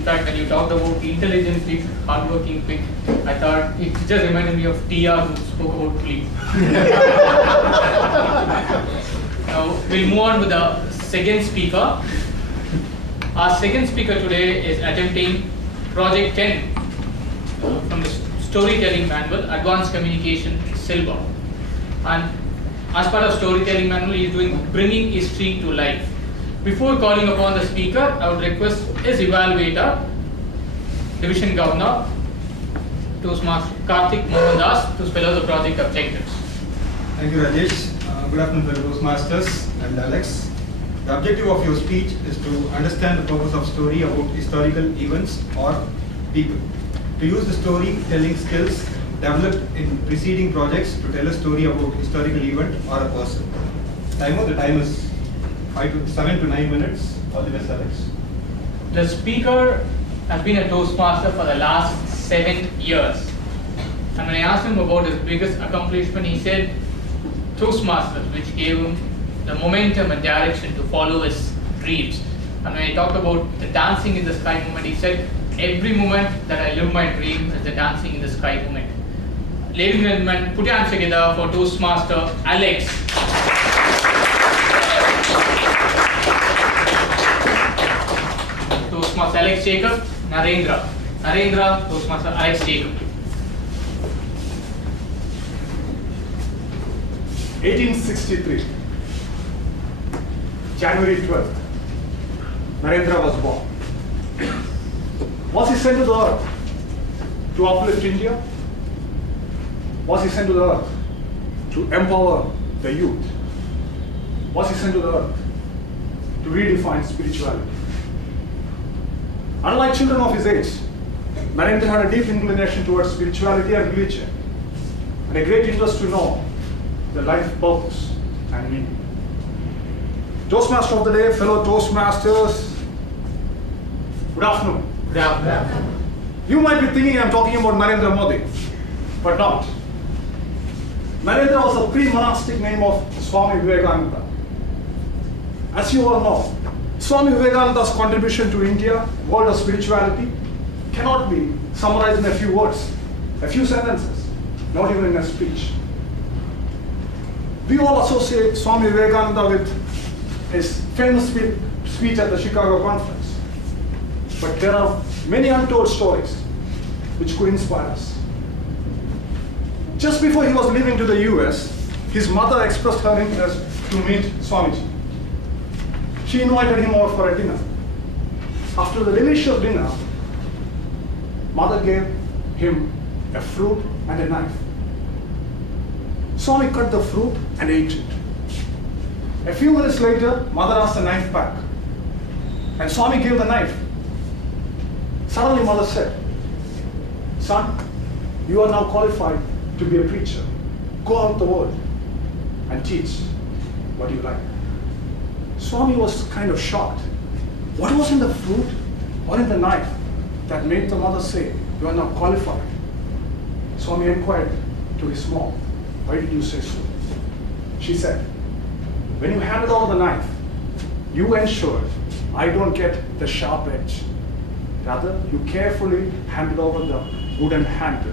In fact, when you talked about intelligent quick, hardworking quick, I thought it just reminded me of TR who spoke about sleep. Now we'll move on to the second speaker. Our second speaker today is attempting Project 10 from the Storytelling Manual, Advanced Communication Silver. And as part of Storytelling Manual, he is doing Bringing History to Life. Before calling upon the speaker, I would request his evaluator, Division Governor, Toastmaster Karthik Mohandas, to spell out the project objectives. Thank you, Rajesh. Good afternoon, fellow Toastmasters and Alex. The objective of your speech is to understand the purpose of story about historical events or people. To use the storytelling skills developed in preceding projects to tell a story about historical event or a person. Timer, the time is 7 to 9 minutes. All the best, Alex. The speaker has been a Toastmaster for the last 7 years. And when I asked him about his biggest accomplishment, he said Toastmasters, which gave him the momentum and direction to follow his dreams. And when I talked about the dancing in the sky moment, he said, every moment that I live my dream is the dancing in the sky moment. Ladies and gentlemen, put your hands together for Toastmaster Alex. Toastmaster Alex Jacob, Narendra. Narendra, Toastmaster Alex Jacob. 1863, January 12th, Narendra was born. Was he sent to the earth to uplift India? Was he sent to the earth to empower the youth? Was he sent to the earth to redefine spirituality? Unlike children of his age, Narendra had a deep inclination towards spirituality and religion, and a great interest to know the life purpose and meaning. Toastmaster of the day, fellow Toastmasters, good afternoon. Good afternoon. You might be thinking I'm talking about Narendra Modi, but not. Narendra was a pre-monastic name of Swami Vivekananda. As you all know, Swami Vivekananda's contribution to India, world of spirituality, cannot be summarized in a few words, a few sentences, not even in a speech. We all associate Swami Vivekananda with his famous speech at the Chicago conference. But there are many untold stories which could inspire us. Just before he was leaving to the US, his mother expressed her interest to meet Swamiji. She invited him over for a dinner. After the delicious dinner, mother gave him a fruit and a knife. Swami cut the fruit and ate it. A few minutes later, mother asked the knife back, and Swami gave the knife. Suddenly mother said, "Son, you are now qualified to be a preacher. Go out the world and teach what you like." Swami was kind of shocked. What was in the fruit or in the knife that made the mother say, "You are now qualified"? Swami inquired to his mom, "Why did you say so?" She said, "When you handed over the knife, you ensured I don't get the sharp edge. Rather, you carefully handed over the wooden handle.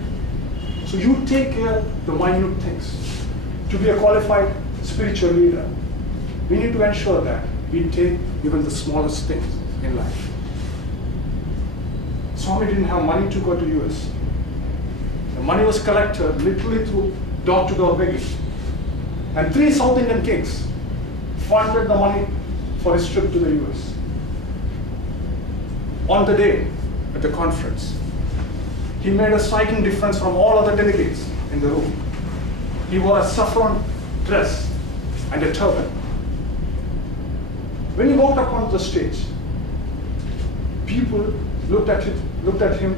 So you take care of the minute things. To be a qualified spiritual leader, we need to ensure that we take even the smallest things in life." Swami didn't have money to go to US. The money was collected literally through door-to-door begging. And 3 South Indian kings funded the money for his trip to the US. On the day at the conference, he made a striking difference from all other delegates in the room. He wore a saffron dress and a turban. When he walked up onto the stage, people looked at him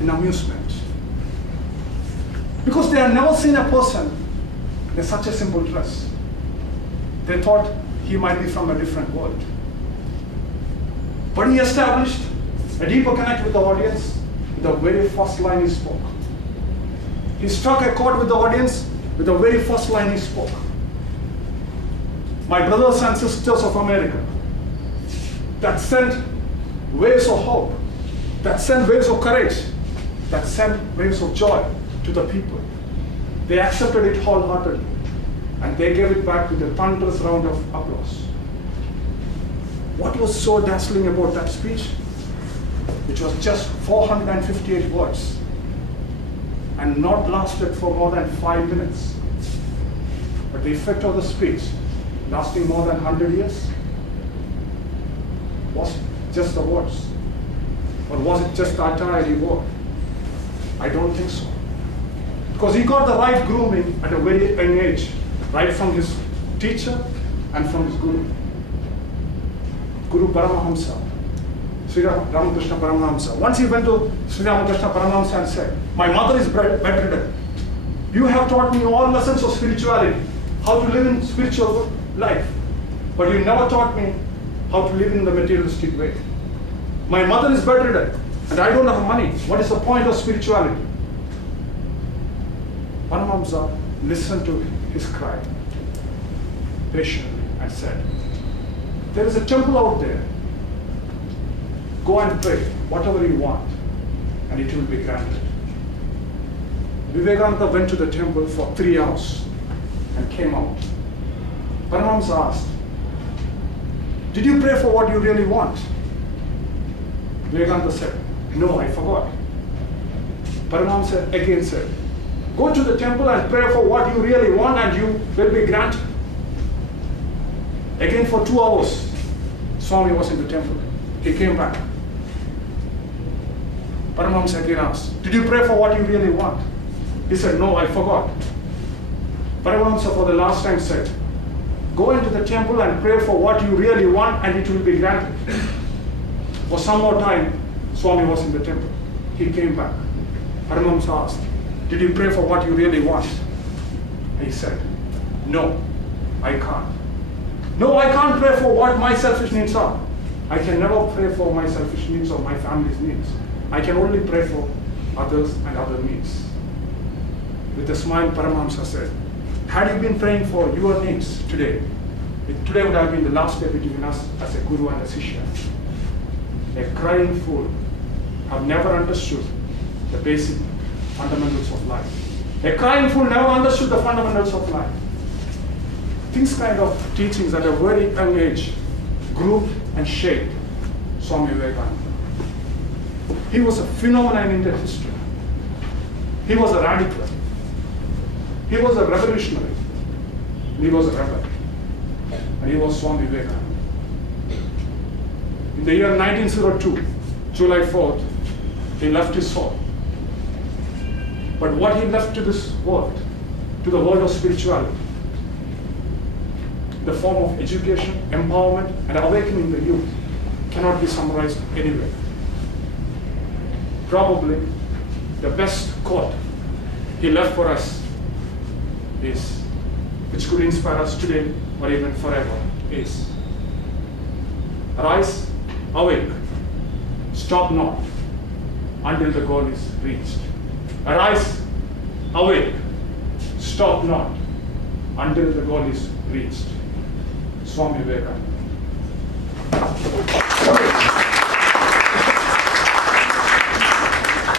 in amusement, because they had never seen a person in such a simple dress. They thought he might be from a different world. But he established a deeper connect with the audience with the very first line he spoke. He struck a chord with the audience with the very first line he spoke. "My brothers and sisters of America, that sent waves of hope that sent waves of courage, that sent waves of joy to the people. They accepted it wholeheartedly, and they gave it back with a thunderous round of applause. What was so dazzling about that speech? Which was just 458 words and not lasted for more than 5 minutes. But the effect of the speech, lasting more than 100 years, was it just the words? Or was it just the entirely word? I don't think so. Because he got the right grooming at a very young age, right from his teacher and from his guru. Guru Paramahamsa, Sri Ramakrishna Paramahamsa. Once he went to Sri Ramakrishna Paramahamsa and said, "My mother is bedridden. You have taught me all lessons of spirituality, how to live in spiritual life, but you never taught me how to live in the materialistic way. My mother is bedridden, and I don't have money. What is the point of spirituality?" Paramahamsa listened to his cry patiently and said, "There is a temple out there. Go and pray whatever you want, and it will be granted." Vivekananda went to the temple for 3 hours and came out. Paramahamsa asked, "Did you pray for what you really want?" Vivekananda said, "No, I forgot." Paramahamsa again said, "Go to the temple and pray for what you really want, and you will be granted." Again for 2 hours, Swami was in the temple. He came back. Paramahamsa again asked, "Did you pray for what you really want?" He said, "No, I forgot." Paramahamsa for the last time said, "Go into the temple and pray for what you really want, and it will be granted." For some more time, Swami was in the temple. He came back. Paramahamsa asked, "Did you pray for what you really want?" He said, "No, I can't. No, I can't pray for what my selfish needs are. I can never pray for my selfish needs or my family's needs. I can only pray for others and other needs." With a smile, Paramahamsa said, "Had you been praying for your needs today, today would have been the last day between us as a guru and a shishya. A crying fool have never understood the basic fundamentals of life. A crying fool never understood the fundamentals of life." These kind of teachings at a very young age grew and shaped Swami Vivekananda. He was a phenomenon in Indian history. He was a radical. He was a revolutionary. He was a rebel. And he was Swami Vivekananda. In the year 1902, July 4th, he left his soul. But what he left to this world, to the world of spirituality, the form of education, empowerment, and awakening the youth, cannot be summarized anywhere. Probably the best quote he left for us is, which could inspire us today or even forever, is, "Arise, awake, stop not until the goal is reached. Arise, awake, stop not until the goal is reached." Swami Vivekananda.